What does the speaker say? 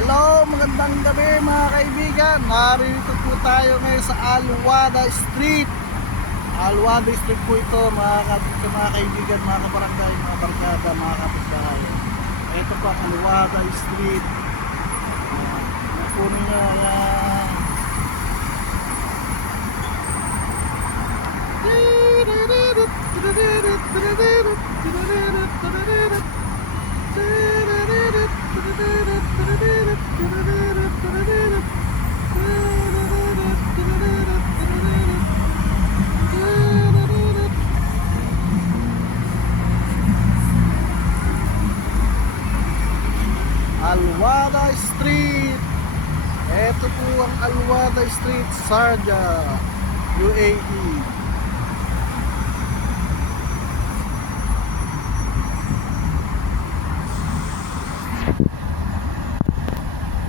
Hello, magandang gabi mga kaibigan. Narito po tayo ngayon sa Alwada Street. Alwada Street po ito mga kaibigan, mga kabarangay, mga barkada, mga kapitbahay. Ito po ang Alwada Street. Puno nyo Alwada Street. Ito po ang Alwada Street, Sharjah, UAE.